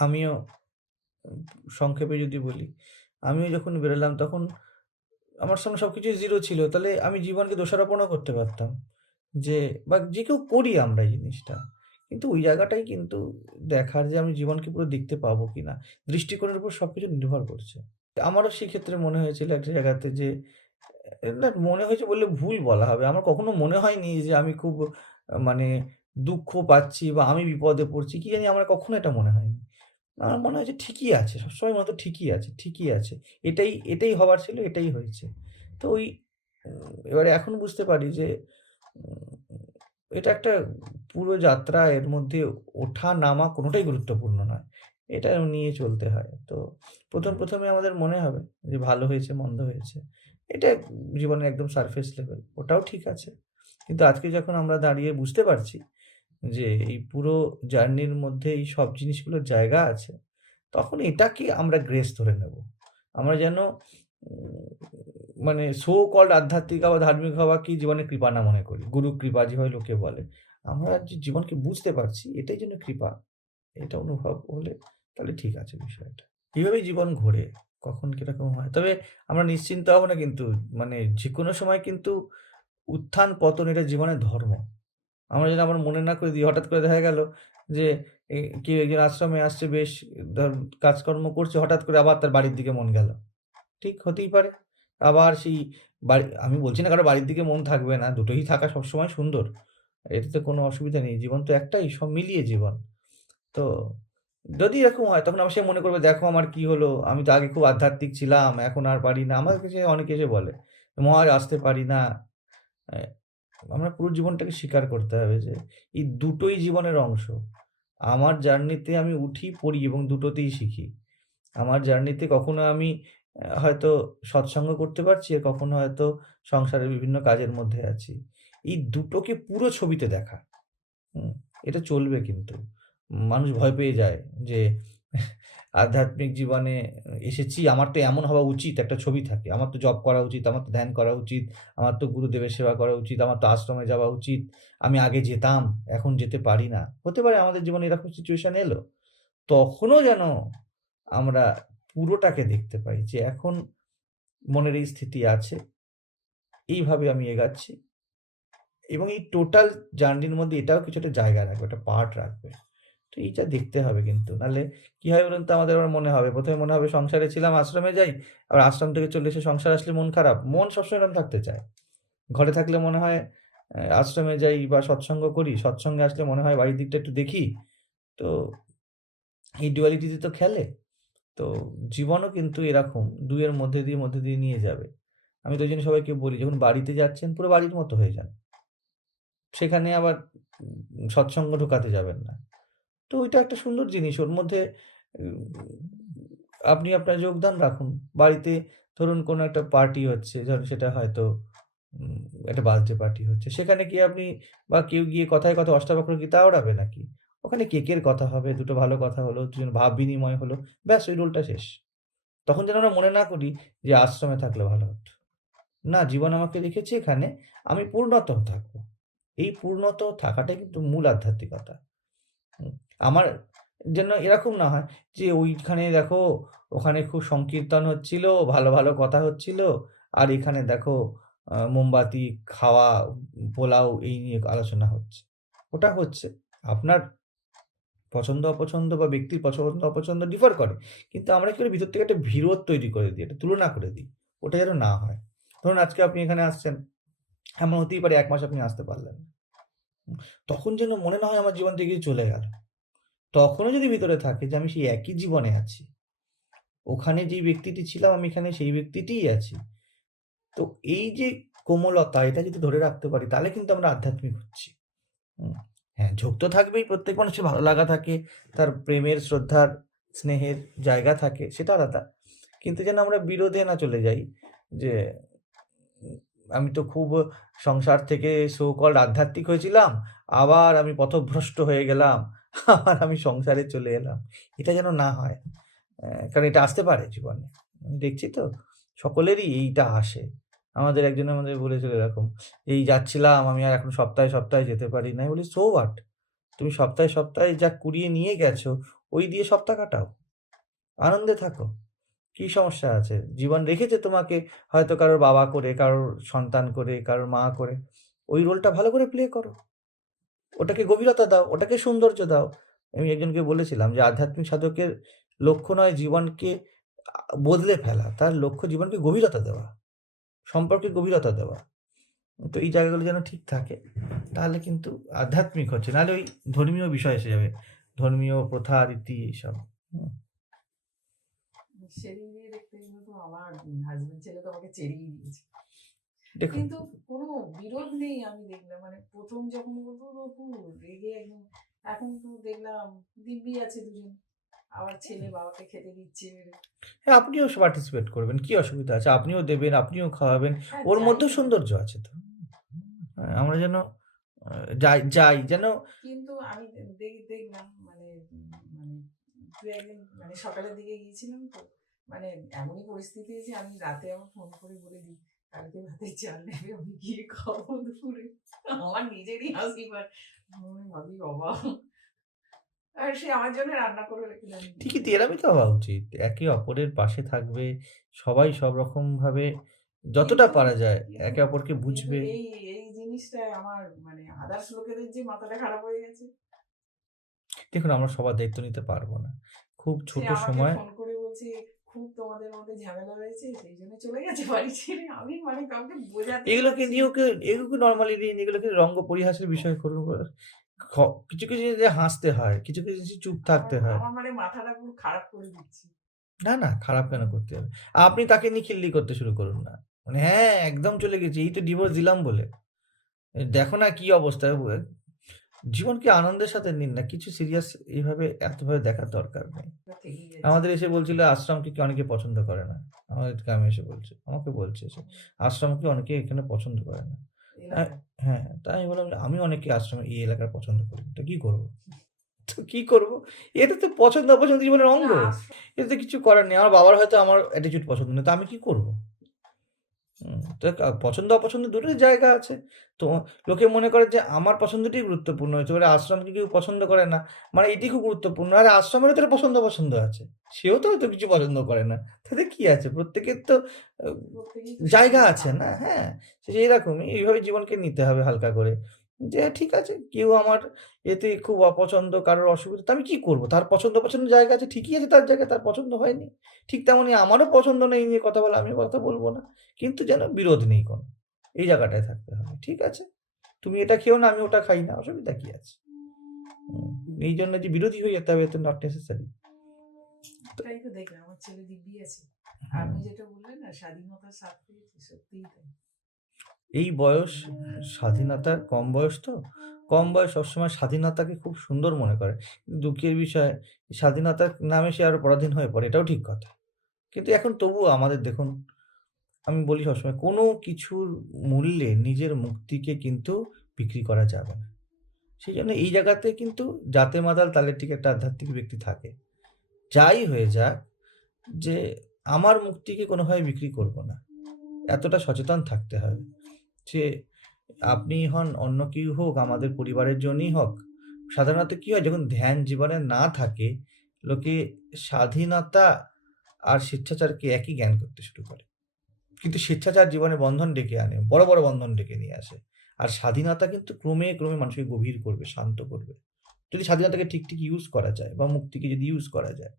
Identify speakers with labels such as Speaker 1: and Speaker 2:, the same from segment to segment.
Speaker 1: আমিও সংক্ষেপে যদি বলি, আমিও যখন বেরোলাম তখন আমার সামনে সবকিছুই 0 ছিল। তাহলে আমি জীবনকে দোষারোপণও করতে পারতাম। যে বা যে কেউ করি আমরা এই জিনিসটা। কিন্তু ওই জায়গাটাই কিন্তু দেখার যে আমি জীবনকে পুরো দেখতে পাবো কি না দৃষ্টিকোণের উপর সব কিছু নির্ভর করছে। আমারও সেক্ষেত্রে মনে হয়েছিল একটা জায়গাতে যে না মনে হয়েছে বললে ভুল বলা হবে। আমার কখনো মনে হয়নি যে আমি খুব মানে দুঃখ পাচ্ছি বা আমি বিপদে পড়ছি। কি জানি আমার কখনো এটা মনে হয়নি। আমার মনে হয়েছে ঠিকই আছে। সবসময় হতো ঠিকই আছে, ঠিকই আছে। এটাই, এটাই হবার ছিল, এটাই হয়েছে। তো ওই এবারে এখন বুঝতে পারি যে এটা একটা পুরো যাত্রা এর মধ্যে ওঠা-নামা কোনোটাই গুরুত্বপূর্ণ নয়। এটা নিয়ে চলতে হয়। তো প্রথম প্রথমে আমাদের মনে হবে যে ভালো হয়েছে, মন্দ হয়েছে। এটা জীবনের একদম সারফেস লেভেল। ওটাও ঠিক আছে। কিন্তু আজকে যখন আমরা দাঁড়িয়ে বুঝতে পারছি যে এই পুরো জার্নির মধ্যে এই সব জিনিসগুলোর জায়গা আছে, তখন এটাকে আমরা গ্রেস ধরে নেব। আমরা যেন মানে সো কল্ড আধ্যাত্মিক বা ধার্মিক হওয়া কি জীবনের কৃপা না মনে করি। গুরু কৃপা যেভাবে লোকে বলে। আমরা যে জীবনকে বুঝতে পারছি এটাই যেন কৃপা। এটা অনুভব হলে তাহলে ঠিক আছে বিষয়টা। এইভাবেই জীবন ঘোরে। কখন কীরকম হয়। তবে আমরা নিশ্চিন্ত হব না কিন্তু মানে যে কোনো সময় কিন্তু উত্থান-পতন এটা জীবনের ধর্ম। আমরা যদি আবার মনে না করে দিই হঠাৎ করে দেখা গেল যে কেউ একজন আশ্রমে আসছে বেশ ধর কাজকর্ম করছে হঠাৎ করে আবার তার বাড়ির দিকে মন গেল। ঠিক হতেই পারে। আবার সেই বাড়ি আমি বলছি না কারও বাড়ির দিকে মন থাকবে না। দুটোই থাকা সবসময় সুন্দর। এটাতে কোনো অসুবিধা নেই। জীবন তো একটাই সব মিলিয়ে জীবন। তো যদি এরকম হয় তখন আবার সে মনে করবে দেখো আমার কি হলো? আমি তো আগে খুব আধ্যাত্মিক ছিলাম। এখন আর পারি না। আমার কাছে অনেকে এসে বলে, "মহারাজ আসতে পারি না।" আমরা পুরো জীবনটাকে স্বীকার করতে হবে যে এই দুটোই জীবনের অংশ। আমার জার্নিতে আমি উঠি, পড়ি এবং দুটোতেই শিখি। আমার জার্নিতে কখনো আমি হয়তো সৎসঙ্গ করতে পারছি, আর কখনো হয়তো সংসারের বিভিন্ন কাজের মধ্যে আছি। এই দুটোকে পুরো ছবিতে দেখা। এটা চলবে কিন্তু। মানুষ ভয় পেয়ে যায় যে আধ্যাত্মিক জীবনে এসেছি আমার তো এমন হওয়া উচিত একটা ছবি থাকে। আমার তো জব করা উচিত, আমার তো ধ্যান করা উচিত, আমার তো গুরুদেবের সেবা করা উচিত, আমার তো আশ্রমে যাওয়া উচিত। আমি আগে যেতাম, এখন যেতে পারি না। হতে পারে আমাদের জীবনে এরকম সিচুয়েশান এলো। তখনও যেন আমরা পুরোটাকে দেখতে পাই যে এখন মনের এই স্থিতি আছে। এইভাবে আমি এগাচ্ছি। এবং এই টোটাল জার্নির মধ্যে এটাও কিছুটা জায়গা রাখবে, একটা পার্ট রাখবে। তো এইটা দেখতে হবে কিন্তু। নাহলে কি হয় বলুন তো আমাদের আবার মনে হবে, প্রথমে মনে হবে সংসারে ছিলাম আশ্রমে যাই, আবার আশ্রম থেকে চলে এসে সংসার আসলে মন খারাপ। মন সবসময় এরকম থাকতে চায়। ঘরে থাকলে মনে হয় আশ্রমে যাই বা সৎসঙ্গ করি। সৎসঙ্গে আসলে মনে হয় বাড়ির দিকটা একটু দেখি। তো এই ডুয়ালিটিতে তো খেলে। তো জীবনও কিন্তু এরকম ২ এর মধ্যে দিয়ে, মধ্যে দিয়ে নিয়ে যাবে। আমি তো ওইজন্য সবাইকে বলি যখন বাড়িতে যাচ্ছেন পুরো বাড়ির মতো হয়ে যান। সেখানে আবার সৎসঙ্গ ঢোকাতে যাবেন না। তো ওইটা একটা সুন্দর জিনিস। ওর মধ্যে আপনি আপনার যোগদান রাখুন। বাড়িতে ধরুন কোনো একটা পার্টি হচ্ছে, ধরুন সেটা হয়তো একটা বার্থডে পার্টি হচ্ছে। সেখানে গিয়ে আপনি বা কেউ গিয়ে কথায়, কথা অষ্টাবক্র গীতা ওড়াবে নাকি? ওখানে কেকের কথা হবে, দুটো ভালো কথা হলো, দুজন ভাব বিনিময় হলো। ব্যাস ওই রোলটা শেষ। তখন যেন আমরা মনে না করি যে আশ্রমে থাকলে ভালো হতো। না জীবন আমাকে রেখেছে এখানে, আমি পূর্ণত থাকব। এই পূর্ণত থাকাটাই কিন্তু মূল আধ্যাত্মিকতা। আমার যেন এরকম না হয় যে ওইখানে দেখো ওখানে খুব সংকীর্তন হচ্ছিল, ভালো, ভালো কথা হচ্ছিল। আর এখানে দেখো মোমবাতি, খাওয়া, পোলাও এই নিয়ে আলোচনা হচ্ছে। ওটা হচ্ছে আপনার পছন্দ অপছন্দ বা ব্যক্তির পছন্দ অপছন্দ ডিফার করে। কিন্তু আমরা কি করি ভিতর থেকে একটা বিরোধ তৈরি করে দিই, একটা তুলনা করে দিই। ওটা যেন না হয়। ধরুন আজকে আপনি এখানে আসছেন, এমন হতেই পারে এক মাস আপনি আসতে পারলেন তখন যেন মনে না হয় আমার জীবন থেকে চলে গেল। তখনও যদি ভিতরে থাকে যে আমি সেই একই জীবনে আছি। ওখানে যেই ব্যক্তিটি ছিলাম আমি এখানে সেই ব্যক্তিটিই আছি। তো এই যে কোমলতা এটা যদি ধরে রাখতে পারি তাহলে কিন্তু আমরা আধ্যাত্মিক হচ্ছি। হ্যাঁ, ঝোঁক তো থাকবেই প্রত্যেক মানুষের ভালো লাগা থাকে, তার প্রেমের, শ্রদ্ধার, স্নেহের জায়গা থাকে সেটা আলাদা। কিন্তু যেন আমরা বিরোধে না চলে যাই যে আমি তো খুব সংসার থেকে সো কল্ড আধ্যাত্মিক হয়েছিলাম, আবার আমি পথভ্রষ্ট হয়ে গেলাম, আবার আমি সংসারে চলে এলাম। এটা যেন না হয়। কারণ এটা আসতে পারে জীবনে। দেখছি তো সকলেরই এইটা আসে। আমাদের একজন আমাদের বলেছিল এরকম, "এই যাচ্ছিলাম আমি আর এখন সপ্তাহে, সপ্তাহে যেতে পারি না।" বলি, "সো হোয়াট? তুমি সপ্তাহে, সপ্তাহে যা কুড়িয়ে নিয়ে গেছো ওই দিয়ে সপ্তাহ কাটাও। আনন্দে থাকো। কি সমস্যা আছে? জীবন রেখেছে তোমাকে হয়তো কারোর বাবা করে, কারোর সন্তান করে, কারোর মা করে। ওই রোলটা ভালো করে প্লে করো। ওটাকে গভীরতা দাও, ওটাকে সৌন্দর্য দাও। আমি একজনকে বলেছিলাম যে আধ্যাত্মিক সাধকের লক্ষ্য নয় জীবনকে বদলে ফেলা। তার লক্ষ্য জীবনকে গভীরতা দেওয়া। সম্পর্কে গভীরতা দেওয়া। তো এই জায়গাগুলো যেন ঠিক থাকে। তাহলে কিন্তু আধ্যাত্মিক হচ্ছে। নাহলে ওই ধর্মীয় বিষয় এসে যাবে। ধর্মীয় প্রথা, রীতি এইসব।
Speaker 2: সেদিন দেখতে আমার হাসব্যান্ড ছেলে তো আমাকে চেরিয়ে দিয়েছে। কিন্তু কোনো বিরোধ নেই আমি দেখলাম। মানে ১ম যখন বলতো রেগে একদম এখন তো দেখলাম দিব্যি আছে দুজন। আবার ছেলে বাবাকে খেতে দিচ্ছে।
Speaker 1: হ্যাঁ, আপনিও পার্টিসিপেট করবেন। কি অসুবিধা আছে? আপনিও দেবেন, আপনিও খাওয়াবেন।
Speaker 2: হ্যাঁ,
Speaker 1: ওর
Speaker 2: মধ্যে
Speaker 1: সৌন্দর্য আছে তো। হ্যাঁ, আমরা যেন যাই যাই যেন
Speaker 2: কিন্তু আমি দে দেখলাম মানে মানে ২-১ দিন মানে সকালের দিকে গিয়েছিলাম তো। মানে এমনই পরিস্থিতি হয়েছে আমি রাতে আমার ফোন করে বলে দিই, "কালকে ভাতের চাল নেবে আমি গিয়ে খাব দুপুরে।" আমার নিজেরই হাসি পায়। ভাবি বাবা! আর সে আমার জন্য রান্না করে রেখে
Speaker 1: ঠিকই তো এরমই তো হওয়া উচিত। একে অপরের পাশে থাকবে। সবাই সব রকমভাবে যতটা পারা যায় একে অপরকে বুঝবে।
Speaker 2: এই এই জিনিসটায় আমার মানে আদার্স লোকেদের যে মাথাটা খারাপ হয়ে গেছে।
Speaker 1: দেখুন আমরা সবার দায়িত্ব নিতে পারব না। খুব ছোট সময়
Speaker 2: ফোন করে বলছে, "খুব তোমাদের মধ্যে ঝামেলা হয়েছে সেইজন্য চলে গেছে বাড়ি ছেড়ে।" আমি মানে কাউকে বোঝাতেই
Speaker 1: এগুলোকে নিয়েও। কেউ এগুলোকে নরমালি নিন, এগুলোকে রঙ্গ পরিহাসের বিষয় করুন। কিছু, কিছু জিনিসে হাসতে হয়। কিছু, কিছু জিনিসে চুপ থাকতে হয়।
Speaker 2: আমার মানে মাথাটা পুরো খারাপ করে দিচ্ছি।
Speaker 1: না, না খারাপ কেন করতে হবে? আপনি তাকে নিয়ে খিল্লি করতে শুরু করুন না। মানে হ্যাঁ, একদম চলে গেছি। এই তো ডিভোর্স দিলাম বলে। দেখো না কি অবস্থা। জীবনকে আনন্দের সাথে নিন না। কিছু সিরিয়াস এইভাবে এতভাবে দেখার দরকার নেই।
Speaker 2: এটা।
Speaker 1: আমাদের এসে বলছিল আশ্রমকে কি অনেকে পছন্দ করে না। আমাদের গ্রামে এসে বলছে। আমাকে বলছে এসে। আশ্রমকে অনেকে এখানে পছন্দ করে না। আ
Speaker 2: এলাকায়।
Speaker 1: হ্যাঁ, তাই আমি বললাম আমি অনেকে আশ্রম এই এলাকার পছন্দ করি তো কি করব? তো কি করব? এটা তো পছন্দ অপছন্দ জীবনের অঙ্গ।
Speaker 2: আশ্রম
Speaker 1: এতে কিছু করার নেই। আমার বাবার হয়তো আমার অ্যাটিটিউড পছন্দ না। তো আমি কি করব? তো পছন্দ অপছন্দ দুটোই জায়গা আছে। তো লোকে মনে করে যে আমার পছন্দটি গুরুত্বপূর্ণ। হয়েছে বলে আশ্রমকে কেউ পছন্দ করে না। মানে এটি খুব গুরুত্বপূর্ণ। আর আশ্রমেরও তো পছন্দ পছন্দ আছে। সেও তো হয়তো কিছু পছন্দ করে না। তাতে কি আছে? প্রত্যেকের তো জায়গা আছে না?
Speaker 2: হ্যাঁ
Speaker 1: হ্যাঁ, সেইরকমই এইভাবে জীবনকে নিতে হবে হালকা করে। যে ঠিক আছে কেউ আমার এতে খুব অপছন্দ, কারোর অসুবিধা। তো আমি কি করব? তার পছন্দ পছন্দ জায়গা আছে। ঠিকই আছে তার জায়গায় তার পছন্দ হয়নি। ঠিক তেমনি আমারও পছন্দ নেই নিয়ে কথা বলা, আমিও কথা বলব না। কিন্তু যেন বিরোধ নেই কোনো। এই জায়গাটায় থাকতে হবে। ঠিক আছে? তুমি এটা খেও না, আমি ওটা খাই না। অসুবিধা কি আছে? এই জন্য যে বিরোধী হয়ে যেতে হবে এটা নট নেসেসারি। তো
Speaker 2: এটাই তো দেখলাম আমার ছেলে দিব্যি আছে। আপনি যেটা বললেন না স্বাধীনতার স্বাদ সত্যিই তাই।
Speaker 1: এই বয়স স্বাধীনতার কম বয়স তো। কম বয়স সবসময় স্বাধীনতাকে খুব সুন্দর মনে করে। দুঃখের বিষয়, স্বাধীনতার নামে সে আরও পরাধীন হয়ে পড়ে। এটাও ঠিক কথা। কিন্তু এখন তবুও আমাদের দেখুন, আমি বলি সবসময়, কোনো কিছুর মূল্যে নিজের মুক্তিকে কিন্তু বিক্রি করা যাবে না। সেই জন্য এই জায়গাতে কিন্তু জাতে মাদাল তালের ঠিক একটা আধ্যাত্মিক ব্যক্তি থাকে। যাই হয়ে যাক, যে আমার মুক্তিকে কোনোভাবে বিক্রি করব না। এতটা সচেতন থাকতে হবে। যে আপনি হন, অন্য কেউ হোক, আমাদের পরিবারের জন্যই হোক। সাধারণত কি হয় যখন ধ্যান জীবনে না থাকে, লোকে স্বাধীনতা আর স্বেচ্ছাচারকে একই জ্ঞান করতে শুরু করে। কিন্তু স্বেচ্ছাচার জীবনে বন্ধন ডেকে আনে। বড়, বড় বন্ধন ডেকে নিয়ে আসে। আর স্বাধীনতা কিন্তু ক্রমে, ক্রমে মানুষকে গভীর করবে, শান্ত করবে। যদি স্বাধীনতাকে ঠিক, ঠিক ইউজ করা যায় বা মুক্তিকে যদি ইউজ করা যায়।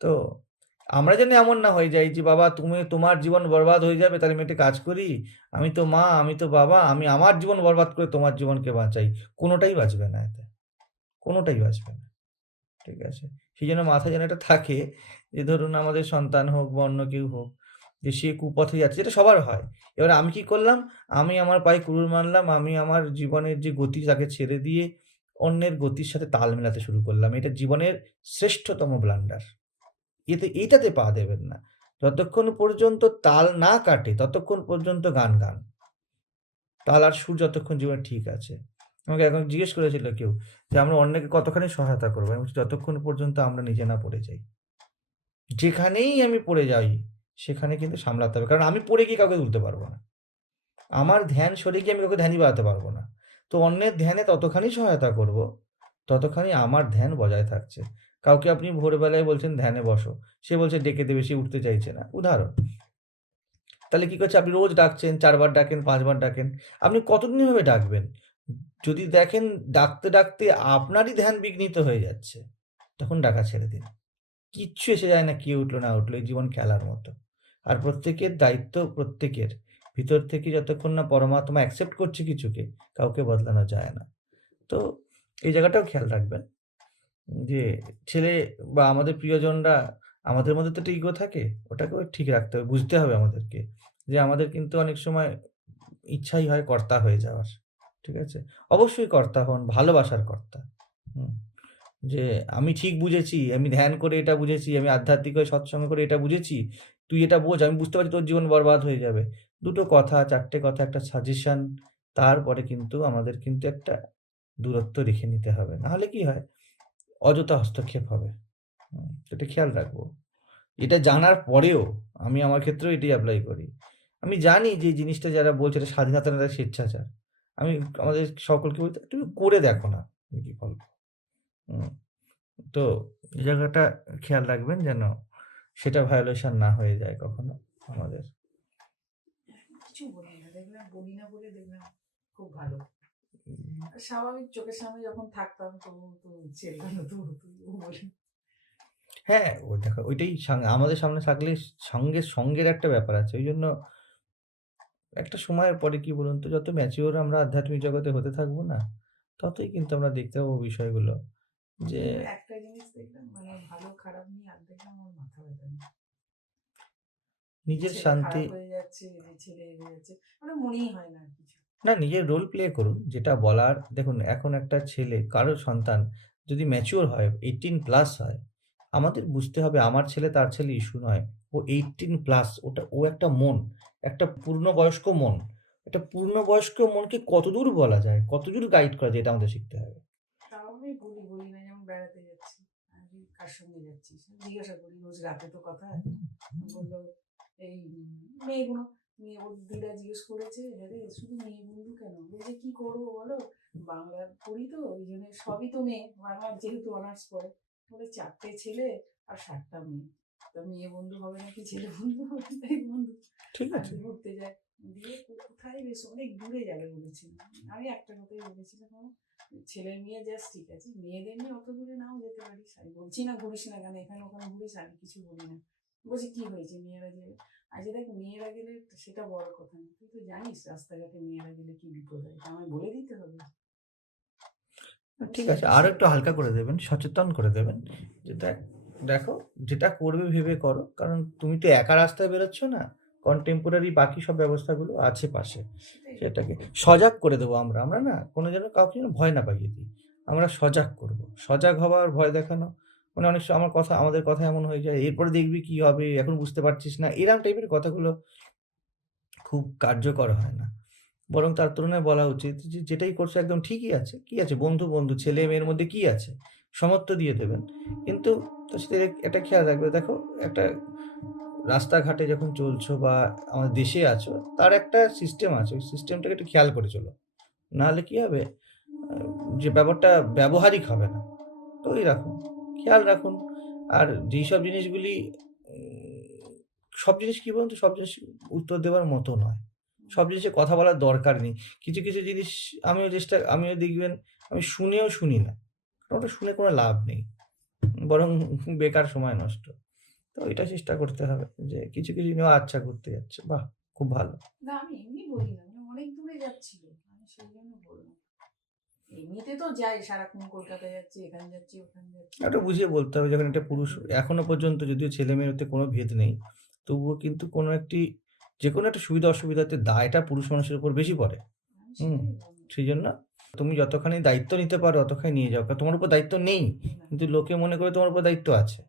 Speaker 1: তো আমরা যেন এমন না হয়ে যাই যে বাবা তুমি তোমার জীবন বরবাদ হয়ে যাবে তাহলে আমি একটা কাজ করি। আমি তো মা, আমি তো বাবা, আমি আমার জীবন বরবাদ করে তোমার জীবনকে বাঁচাই। কোনোটাই বাঁচবে না এতে। কোনোটাই বাঁচবে না। ঠিক আছে? সেই জন্য মাথায় যেন এটা থাকে যে ধরুন আমাদের সন্তান হোক বা অন্য কেউ হোক যে সে কুপথে যাচ্ছে যেটা সবার হয়। এবারে আমি কি করলাম? আমি আমার পায়ে কুরুর মানলাম আমি আমার জীবনের যে গতি তাকে ছেড়ে দিয়ে অন্যের গতির সাথে তাল মেলাতে শুরু করলাম। এটা জীবনের শ্রেষ্ঠতম ব্লান্ডার। এতে এইটাতে পা দেবেন না। যতক্ষণ পর্যন্ত তাল না কাটে ততক্ষণ পর্যন্ত গান গান। তাল আর সুর যতক্ষণ জীবনে ঠিক আছে। আমাকে এখন জিজ্ঞেস করেছিল কেউ যে আমরা অন্যকে কতখানি সহায়তা করব আমি যতক্ষণ পর্যন্ত আমরা নিজে না পড়ে যাই। যেখানেই আমি পড়ে যাই সেখানে কিন্তু সামলাতে হবে। কারণ আমি পড়ে গিয়ে কাউকে তুলতে পারব না। আমার ধ্যান সরে গিয়ে আমি কাউকে ধ্যানই বাড়াতে পারব না। তো অন্যের ধ্যানে ততখানি সহায়তা করব, ততখানি আমার ধ্যান বজায় থাকছে। কাউকে আপনি ভোরবেলায় বলছেন, ধ্যানে বসো। সে বলছে, ডেকে দেবে সে উঠতে চাইছে না। উদাহরণ। তাহলে কি করছে? আপনি রোজ ডাকছেন, চারবার ডাকেন, পাঁচবার ডাকেন। আপনি কতদিন এভাবে ডাকবেন? যদি দেখেন ডাকতে ডাকতে আপনারই ধ্যান বিঘ্নিত হয়ে যাচ্ছে, তখন ডাকা ছেড়ে দিন। কিচ্ছু এসে যায় না, কে উঠল, না উঠল, এই জীবন খেলার মতো। আর প্রত্যেকের দায়িত্ব প্রত্যেকের। ভিতর থেকে যতক্ষণ না পরমাত্মা অ্যাকসেপ্ট করছে কিছুকে, কাউকে বদলানো যায় না। তো এই জায়গাটাও খেয়াল রাখবেন। যে ছেলে বা আমাদের প্রিয়জনরা আমাদের মধ্যে তো একটা ইগো থাকে, ওটাকেও ঠিক রাখতে হবে, বুঝতে হবে আমাদেরকে যে আমাদের কিন্তু অনেক সময় ইচ্ছাই হয় কর্তা হয়ে যাওয়ার, ঠিক আছে? অবশ্যই কর্তা হন, ভালোবাসার কর্তা, হুম, যে আমি ঠিক বুঝেছি, আমি ধ্যান করে এটা বুঝেছি, আমি আধ্যাত্মিক হয়ে সৎসঙ্গ করে এটা বুঝেছি, তুই এটা বোঝ, আমি বুঝতে পারছি তোর জীবন বরবাদ হয়ে যাবে। দুটো কথা, চারটে কথা, একটা সাজেশন তারপরে কিন্তু আমাদের কিন্তু একটা দূরত্ব রেখে নিতে হবে, নাহলে কি হয়? অযথা হস্তক্ষেপ হবে। এটা খেয়াল রাখব। এটা জানার পরেও আমি আমার ক্ষেত্রেও এটাই অ্যাপ্লাই করি। আমি জানি যে জিনিসটা যারা বলছে এটা স্বাধীনতা না স্বেচ্ছাচার। আমি আমাদের সকলকে বলতে তুমি করে দেখো না কি ফল তো এই জায়গাটা খেয়াল রাখবেন যেন সেটা ভায়োলেশন না হয়ে যায় কখনো আমাদের।
Speaker 2: কিছু বলি না বলি না বলে খুব ভালো। স্বাভাবিক চোখের সামনে যখন থাকতাম তো তো ছেলেগুলো তো হতোই
Speaker 1: হ্যাঁ ও দেখো ওইটাই আমাদের সামনে থাকলে সঙ্গে সঙ্গের একটা ব্যাপার আছে। ওই জন্য একটা সময়ের পরে কি বলুন তো যত ম্যাচিওর আমরা আধ্যাত্মিক জগতে হতে থাকব না ততই কিন্তু আমরা দেখতে পাবো বিষয়গুলো। যে
Speaker 2: একটা জিনিস দেখলাম মানে ভালো খারাপ নিয়ে আর দেখলাম আমার মাথা ব্যথা
Speaker 1: নিজের শান্তি
Speaker 2: হয়ে যাচ্ছে ছেলে হয়ে যাচ্ছে মানে মনেই হয় না কিছু।
Speaker 1: না নিজের রোল প্লে করুন। যেটা বলার দেখুন এখন একটা ছেলে কারও সন্তান যদি ম্যাচিওর হয় এইটিন প্লাস হয় আমাদের বুঝতে হবে আমার ছেলে তার ছেলে ইস্যু নয়। ও এইটিন প্লাস ওটা ও একটা মন একটা পূর্ণবয়স্ক মন। একটা পূর্ণবয়স্ক মনকে কতদূর বলা যায়? কতদূর গাইড করা যায়? এটা আমাদের শিখতে হবে।
Speaker 2: তাও আমি বলি বলি না যেমন বেড়াতে যাচ্ছি। আমি কার সঙ্গে যাচ্ছিস জিজ্ঞাসা করি রোজ রাতে তো কথা? বলল এই মেয়েগুলো মেয়ে ওর দিদা জিজ্ঞেস করেছে হ্যাঁ রে শুধু মেয়ে বন্ধু কেন? বলছে কি করব বলো? বাংলা পড়ি তো ওই জন্য সবই তো মেয়ে বাংলা যেহেতু অনার্স পড়ে। বলে চারটে ছেলে আর সাতটা মেয়ে। তো মেয়ে বন্ধু হবে নাকি ছেলে বন্ধু হবে? তাই বন্ধু।
Speaker 1: ঠিক আছে।
Speaker 2: ঘুরতে যায় দিয়ে কোথায় বেশ অনেক দূরে যাবে বলেছিলাম আমি একটা কথাই বলেছিলাম "ও, ছেলে মেয়ে যাস ঠিক আছে মেয়েদের নিয়ে অত দূরে নাও যেতে পারিস। আমি বলছি না ঘুরিস না কেন এখানে ওখানে ঘুরিস আমি কিছু বলি না। বলছি কি হয়েছে মেয়েরা গেলে আচ্ছা দেখ মেয়েরা গেলে সেটা বড় কথা না। তুই তো জানিস রাস্তাঘাটে মেয়েরা গেলে কি বিপদ হয়? আমায় বলে দিতে হবে।
Speaker 1: ঠিক আছে আরও একটু হালকা করে দেবেন সচেতন করে দেবেন যেটা দেখো যেটা করবে ভেবে করো কারণ তুমি তো একা রাস্তায় বেরোচ্ছ না কন্টেম্পোরারি বাকি সব ব্যবস্থাগুলো আছে পাশে। সেটাকে সজাগ করে দেবো আমরা আমরা না কোনো যেন কাউকে যেন ভয় না পাইয়ে দিই। আমরা সজাগ করব। সজাগ হওয়ার ভয় দেখানো মানে অনেক আমার কথা, আমাদের কথা এমন হয়ে যায়, এরপরে দেখবি কি হবে, এখন বুঝতে পারছিস না এরকম টাইপের কথাগুলো খুব কার্যকর হয় না। বরং তার তুলনায় বলা উচিত যে, যেটাই করছে একদম ঠিকই আছে। কি আছে? বন্ধু বন্ধু, ছেলে মেয়ের মধ্যে কি আছে? সমত্ব দিয়ে দেবেন। কিন্তু তার সাথে এটা খেয়াল রাখবে। দেখো, একটা রাস্তাঘাটে যখন চলছো বা আমাদের দেশে আছো, তার একটা সিস্টেম আছে। ওই সিস্টেমটাকে একটু খেয়াল করে চলো। নাহলে কি হবে? যে ব্যাপারটা ব্যবহারিক হবে না। তো রাখুন খেয়াল রাখুন। আর যেই সব জিনিসগুলি সব জিনিস কী বলুন তো? সব জিনিস উত্তর দেওয়ার মতো নয়। সব জিনিসে কথা বলার দরকার নেই। কিছু কিছু জিনিস আমিও চেষ্টা, আমিও দেখবেন, আমি শুনেও শুনি না। কারণ ওটা শুনে কোনো লাভ নেই। বরং বেকার সময় নষ্ট। তো এটা চেষ্টা করতে হবে যে কিছু কিছু নিয়েও আচ্ছা ঘুরতে যাচ্ছে। বাহ! খুব ভালো।
Speaker 2: না, আমি এমনি বলি না। মানে অনেক দূরে যাচ্ছিল আমি সেই জন্য বললাম এমনিতে তো যাই সারাক্ষণ কলকাতা যাচ্ছি এখানে যাচ্ছি ওখানে যাচ্ছি।
Speaker 1: একটা বুঝিয়ে বলতে হবে যখন একটা পুরুষ এখনও পর্যন্ত যদিও ছেলে মেয়েতে কোনো ভেদ নেই তবুও কিন্তু কোনো একটি যে কোনো একটা সুবিধা অসুবিধাতে দায়টা পুরুষ মানুষের উপর বেশি পড়ে। হুম। সেই জন্য তুমি যতখানি দায়িত্ব নিতে পারো ততখানি নিয়ে যাও কারণ তোমার উপর দায়িত্ব নেই কিন্তু লোকে মনে করে তোমার উপর দায়িত্ব আছে।